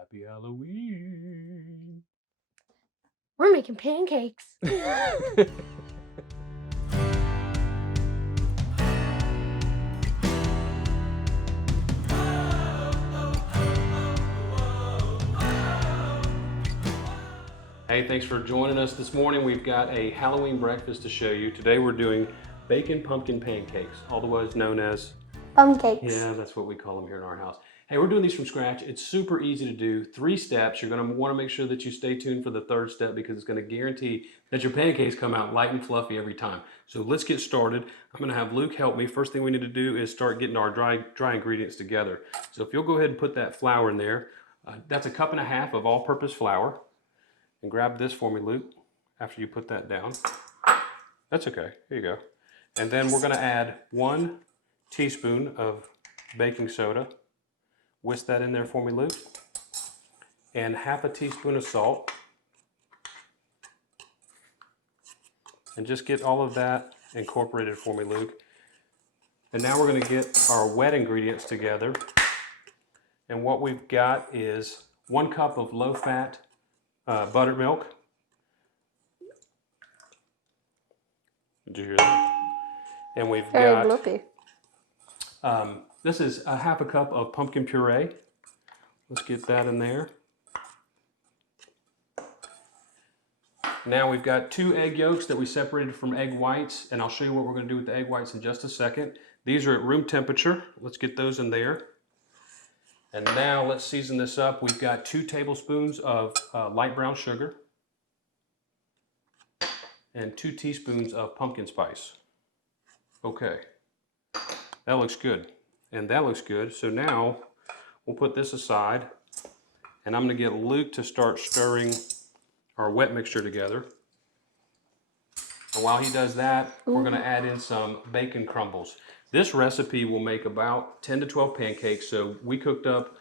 Happy Halloween. We're making pancakes. Hey, thanks for joining us this morning. We've got a Halloween breakfast to show you. Today we're doing bacon pumpkin pancakes, otherwise known as Pancakes. Yeah, that's what we call them here in our house. Hey, we're doing these from scratch. It's super easy to do. 3 steps. You're going to want to make sure that you stay tuned for the 3rd step because it's going to guarantee that your pancakes come out light and fluffy every time. So let's get started. I'm going to have Luke help me. First thing we need to do is start getting our dry ingredients together. So if you'll go ahead and put that flour in there. That's 1.5 cups of all-purpose flour. And grab this for me, Luke, after you put that down. That's okay. Here you go. And then we're going to add 1 teaspoon of baking soda. Whisk that in there for me, Luke. And 1/2 teaspoon of salt. And just get all of that incorporated for me, Luke. And now we're going to get our wet ingredients together. And what we've got is 1 cup of low-fat buttermilk. Did you hear that? And we've got Very bloopy. This is 1/2 cup of pumpkin puree. Let's get that in there. Now we've got 2 egg yolks that we separated from egg whites, and I'll show you what we're going to do with the egg whites in just a second. These are at room temperature. Let's get those in there. And now let's season this up. We've got 2 tablespoons of light brown sugar and 2 teaspoons of pumpkin spice. Okay, that looks good. And that looks good. So now we'll put this aside, and I'm going to get Luke to start stirring our wet mixture together. And while he does that, we're going to add in some bacon crumbles. This recipe will make about 10 to 12 pancakes. So we cooked up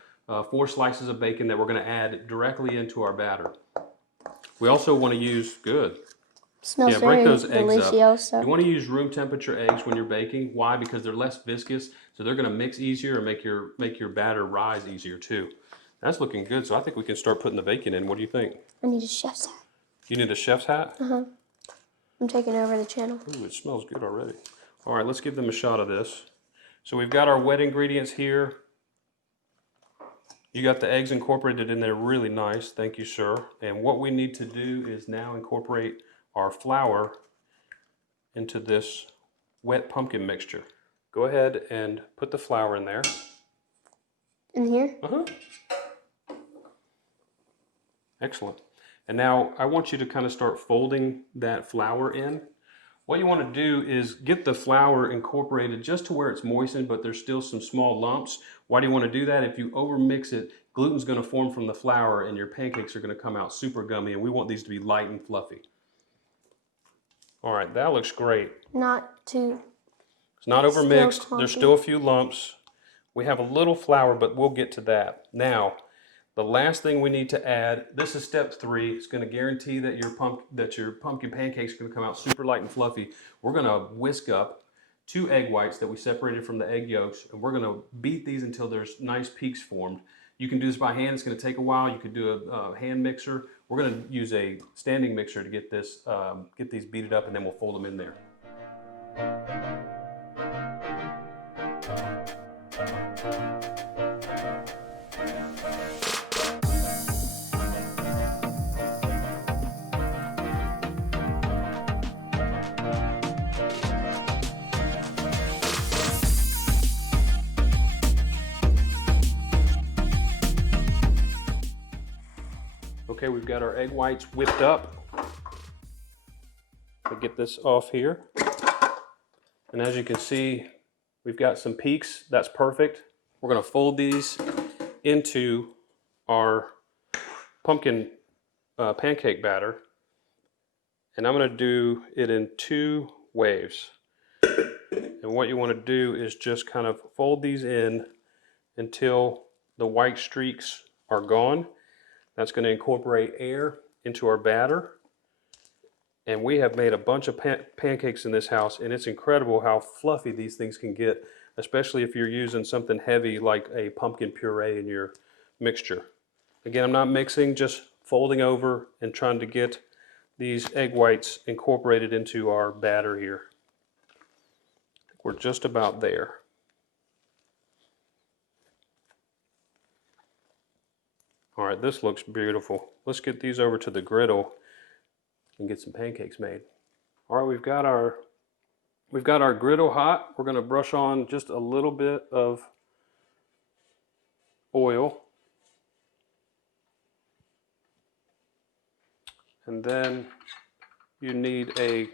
4 slices of bacon that we're going to add directly into our batter. We also want to use Smells break very those eggs delicioso. up. You want to use room temperature eggs when you're baking. Why? Because they're less viscous, so they're going to mix easier and make your batter rise easier too. That's looking good, so I think we can start putting the bacon in. What do you think? I need a chef's hat. You need a chef's hat? I'm taking over the channel. Ooh, it smells good already. All right, let's give them a shot of this. So we've got our wet ingredients here. You got the eggs incorporated in there really nice. Thank you, sir. And what we need to do is now incorporate our flour into this wet pumpkin mixture. Go ahead and put the flour in there. In here? Excellent. And now I want you to kind of start folding that flour in. What you want to do is get the flour incorporated just to where it's moistened, but there's still some small lumps. Why do you want to do that? If you overmix it, gluten's going to form from the flour and your pancakes are going to come out super gummy, and we want these to be light and fluffy. All right, that looks great. Not too. It's not overmixed. There's still a few lumps. We have a little flour, but we'll get to that. Now, the last thing we need to add, this is step 3. It's going to guarantee that your pumpkin pancakes are going to come out super light and fluffy. We're going to whisk up 2 egg whites that we separated from the egg yolks, and we're going to beat these until there's nice peaks formed. You can do this by hand. It's going to take a while. You could do a hand mixer. We're going to use a standing mixer to get these beated up, and then we'll fold them in there. Okay, we've got our egg whites whipped up. We'll get this off here. And as you can see, we've got some peaks. That's perfect. We're going to fold these into our pumpkin pancake batter. And I'm going to do it in 2 waves. And what you want to do is just kind of fold these in until the white streaks are gone. That's going to incorporate air into our batter. And we have made a bunch of pancakes in this house, and it's incredible how fluffy these things can get, especially if you're using something heavy like a pumpkin puree in your mixture. Again, I'm not mixing, just folding over and trying to get these egg whites incorporated into our batter here. We're just about there. All right, this looks beautiful. Let's get these over to the griddle and get some pancakes made. All right, we've got our griddle hot. We're gonna brush on just a little bit of oil. And then you need a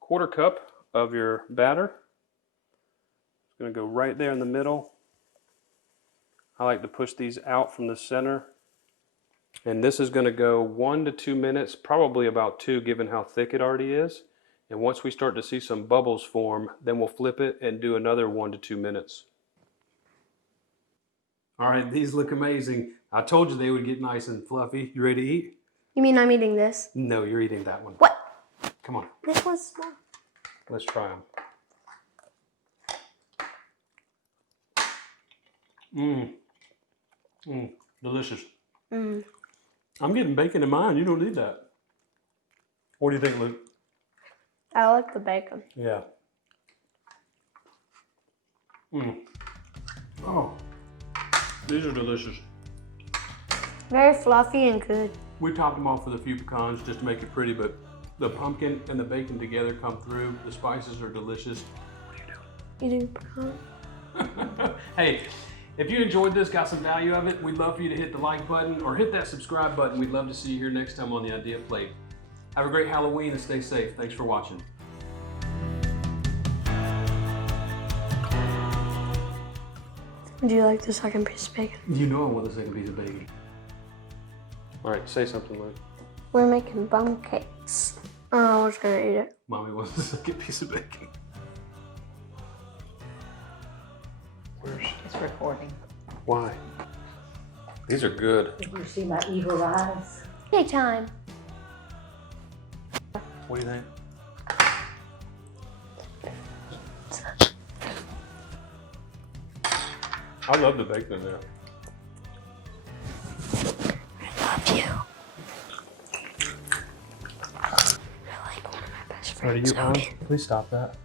1/4 cup of your batter. It's gonna go right there in the middle. I like to push these out from the center. And this is gonna go 1 to 2 minutes, probably about 2 given how thick it already is. And once we start to see some bubbles form, then we'll flip it and do another 1 to 2 minutes. All right, these look amazing. I told you they would get nice and fluffy. You ready to eat? You mean I'm eating this? No, you're eating that one. What? Come on. This one's small. Let's try them. Delicious. I'm getting bacon in mine. You don't need that. What do you think, Luke? I like the bacon. Yeah. Oh, these are delicious. Very fluffy and good. We topped them off with a few pecans just to make it pretty, but the pumpkin and the bacon together come through. The spices are delicious. What are you doing? Eating pecan. Hey, if you enjoyed this, got some value of it, we'd love for you to hit the like button or hit that subscribe button. We'd love to see you here next time on The Idea Plate. Have a great Halloween and stay safe. Thanks for watching. Do you like the second piece of bacon? You know I want the second piece of bacon. All right, say something, Luke. We're making bum cakes. Oh, we're just gonna eat it. Mommy wants the second piece of bacon. Where's... It's recording. Why? These are good. Did you see my evil eyes? Cake time. What do you think? I love the bacon in there. I love you. You're like one of my best friends. Are you on? Please stop that.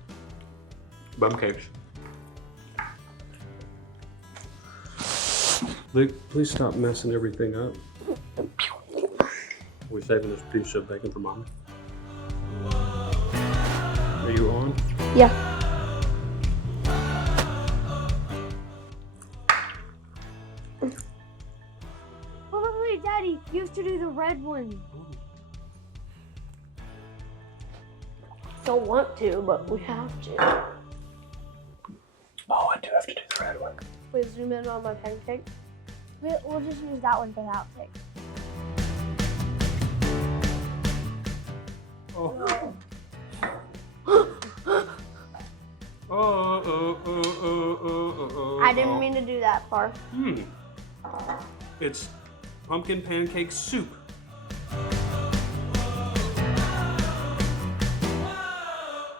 Bum cakes. Luke, please stop messing everything up. We're saving this piece of bacon for Mommy. Are you on? Yeah. Oh, wait, Daddy, you have to do the red one. Don't want to, but we have to. Oh, I do have to do the red one. Wait, zoom in on my pancake. We'll just use that one for the outtake. Oh. I didn't mean to do that far. It's pumpkin pancake soup.